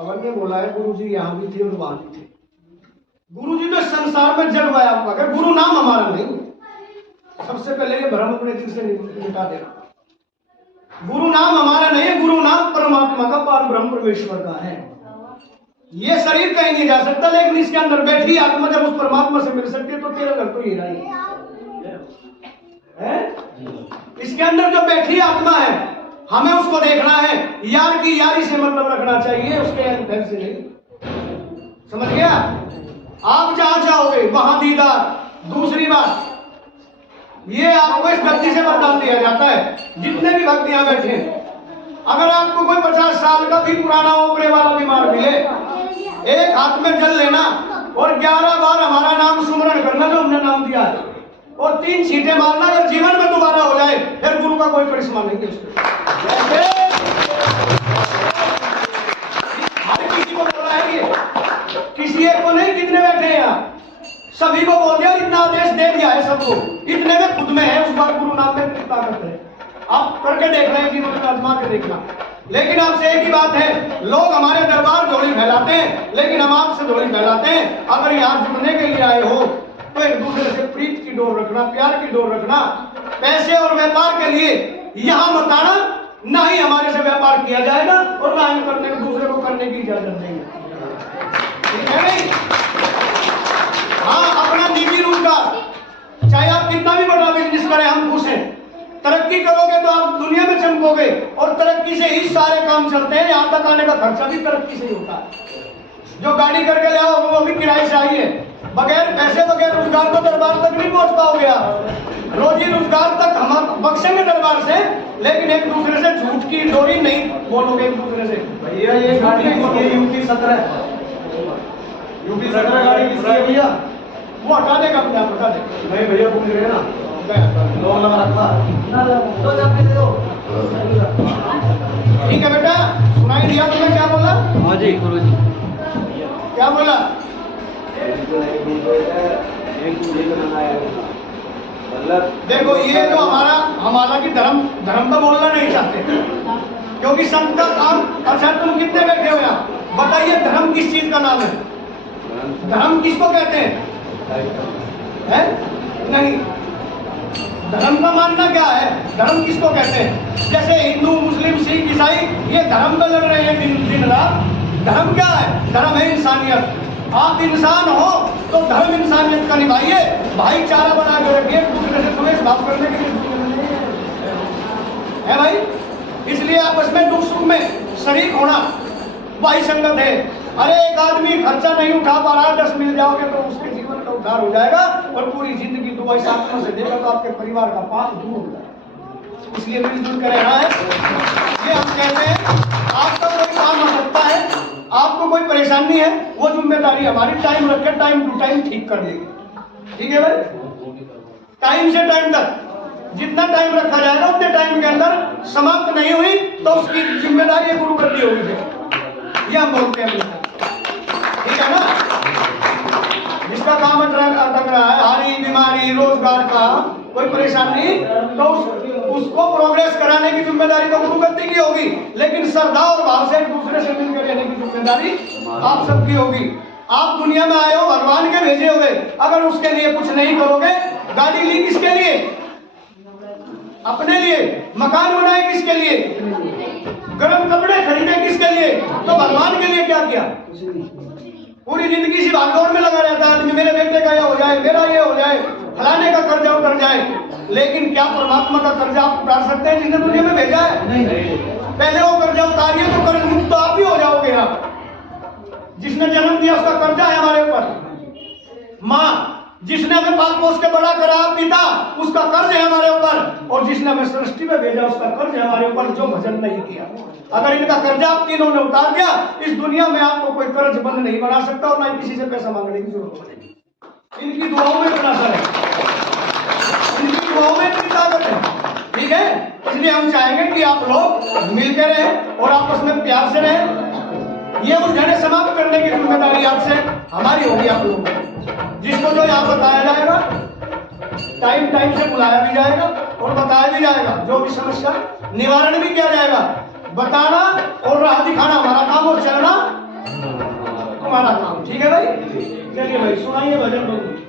पवन ने बोला है गुरु जी यहाँ भी थे और वहां भी थे। गुरु जी तो संसार में जगवाया आपका, गुरु नाम हमारा नहीं। सबसे पहले ये भ्रम अपने दिल से मिटा देना। गुरु नाम हमारा नहीं है, गुरु नाम परमात्मा का, पार ब्रह्म परमेश्वर का है। ये शरीर कहीं नहीं जा सकता, लेकिन इसके अंदर बैठी आत्मा जब उस परमात्मा से मिल सकती है तो तेरा घर तो हीरा ही है। इसके अंदर जो बैठी आत्मा है, हमें उसको देखना है। यार की यारी से मतलब रखना चाहिए, उसके अंदर से नहीं। समझ गया? आप जहां जाओगे वहां दीदार। दूसरी बात, ये आपको इस गद्दी से वरदान दिया जाता है, जितने भी भक्त यहाँ बैठे हैं, अगर आपको कोई 50 साल का भी पुराना ओपरे वाला बीमार मिले, एक हाथ में जल लेना और 11 बार हमारा नाम सुमरण करना जो हमने नाम दिया है, और 3 छींटे मारना। अगर जीवन में दोबारा हो जाए फिर गुरु का कोई करिश्मा नहीं है उसमें। हर किसी को बोला है, ये किसी एक को नहीं, कितने बैठे हैं यहाँ सभी को बोल दिया, इतना आदेश दे दिया है सबको। इतने में खुद में है, उस बार गुरु नाम में इतनी ताकत है। आप करके देख रहे हैं, जिन्होंने आजमा के देखना। लेकिन आपसे एक ही बात है, लोग हमारे दरबार झोली फैलाते हैं, लेकिन हम आपसे झोली फैलाते हैं। अगर यहाँ जुड़ने के लिए आए हो तो एक दूसरे से प्रीत की डोर रखना, प्यार की डोर रखना। पैसे और व्यापार के लिए यहाँ मत आना, ना ही हमारे से व्यापार किया जाएगा और ना ही करने दूसरे को करने की इजाजत नहीं है। ठीक है नहीं? हाँ, अपना निजी रोजगार, चाहे आप कितना भी बड़ा बिजनेस करें, हम खुश हैं। तरक्की करोगे तो आप दुनिया में चमकोगे, और तरक्की से ही सारे काम चलते हैं। यहाँ तक आने का खर्चा भी तरक्की से ही होता है। जो गाड़ी करके ले आओ वो भी किराए से आई है। बगैर पैसे, बगैर रोजगार तो दरबार तक नहीं पहुंच पाओगे आप। रोजी रोजगार तक हम बख्शेंगे दरबार से, लेकिन एक दूसरे से झूठ की डोरी नहीं बोलोगे एक दूसरे से। भैया ये गाड़ी यूपी 17 गाड़ी किसकी है भैया? वो हटा देगा, अपने आप हटा देगा। नहीं भैया पूछ रहे ना, लोग लगा रखा तो जाके दे दो। ठीक है बेटा, सुनाई दिया तुम्हें क्या बोला? हाँ जी गुरु जी। क्या बोला? देखो, ये जो हमारा की धर्म पर बोलना नहीं चाहते, क्योंकि संत का काम। अच्छा, तुम कितने बैठे हो यहाँ? बताइए, धर्म किस चीज का नाम है? धर्म किसको कहते हैं? नहीं, धर्म का मानना क्या है? धर्म किसको कहते हैं? जैसे हिंदू, मुस्लिम, सिख, ईसाई, ये धर्म पे लड़ रहे हैं दिन रात। धर्म क्या है? धर्म है इंसानियत। आप इंसान हो तो धर्म इंसानियत का निभाइए, भाईचारा बना के रखिए, दूसरे से द्वेष भाव करने के लिए है भाई। इसलिए आपस में दुख सुख में शरीक होना भाई संगत है। अरे एक आदमी खर्चा नहीं उठा पा रहा, 10 मिल जाओगे तो उसके जीवन का उद्धार हो जाएगा, और पूरी जिंदगी दुआ इस आत्मा से देगा तो आपके परिवार का पाप दूर हो जाएगा। इसलिए मिलजुल कर रहना है। ये हम कहते हैं, आपका कोई काम हो सकता है, आपको कोई परेशानी है, वो जिम्मेदारी हमारी। टाइम रखे, टाइम टू टाइम ठीक कर लेंगे। ठीक है भाई? टाइम से टाइम तक जितना टाइम रखा जाएगा, उतने टाइम के अंदर समाप्त नहीं हुई तो उसकी जिम्मेदारी गुरु गद्दी होगी। ये हम बोलते हैं। ठीक है ना? जिसका काम अटक रहा है, हारी बीमारी, रोजगार का कोई परेशानी, तो उसको प्रोग्रेस कराने की जिम्मेदारी तो गुरु गद्दी की होगी, लेकिन श्रद्धा और भाव से एक दूसरे से मिलकर रहने की जिम्मेदारी आप सबकी होगी। आप दुनिया में आए हो, भगवान के भेजे हुए, अगर उसके लिए कुछ नहीं करोगे, गाड़ी ली किसके लिए? अपने लिए। मकान बनाए किसके लिए? गर्म कपड़े खरीदे किसके लिए? तो भगवान के लिए क्या किया? पूरी जिंदगी सी भागदौड़ में लगा रहता है आदमी, मेरे बेटे का ये हो जाए, मेरा ये हो जाए, फलाने का कर्जा उतर जाए। लेकिन क्या परमात्मा का कर्जा आप उतार सकते हैं जिसने दुनिया में भेजा है? नहीं। पहले वो कर्जा उतारिए तो कर्ज मुक्त तो आप ही हो जाओगे। आप जिसने जन्म दिया उसका कर्जा है हमारे ऊपर। माँ जिसने हमें पाल पोस के बड़ा करा, पिता, उसका कर्ज है हमारे ऊपर। और जिसने हमें सृष्टि में भेजा उसका कर्ज है हमारे ऊपर, जो भजन नहीं किया। अगर इनका कर्जा आप तीनों ने उतार दिया, इस दुनिया में आपको कोई कर्ज बंद नहीं बना सकता, और ना ही किसी से पैसा मांगने की जरूरत पड़ेगी। इनकी दुआओं में इतना असर है, इनकी दुआओं में इतनी ताकत है। ठीक है? इसलिए हम चाहेंगे कि आप लोग मिलकर रहें और आपस में प्यार से रहें। ये उलझने समाप्त करने की जिम्मेदारी आपसे हमारी होगी। आप लोगों को जिसको जो यहाँ बताया जाएगा, टाइम टाइम से बुलाया भी जाएगा और बताया भी जाएगा। जो भी समस्या निवारण भी किया जाएगा। बताना और राह दिखाना हमारा काम, और चलना तुम्हारा काम। ठीक है भाई, चलिए भाई सुनाइए भजन लोग।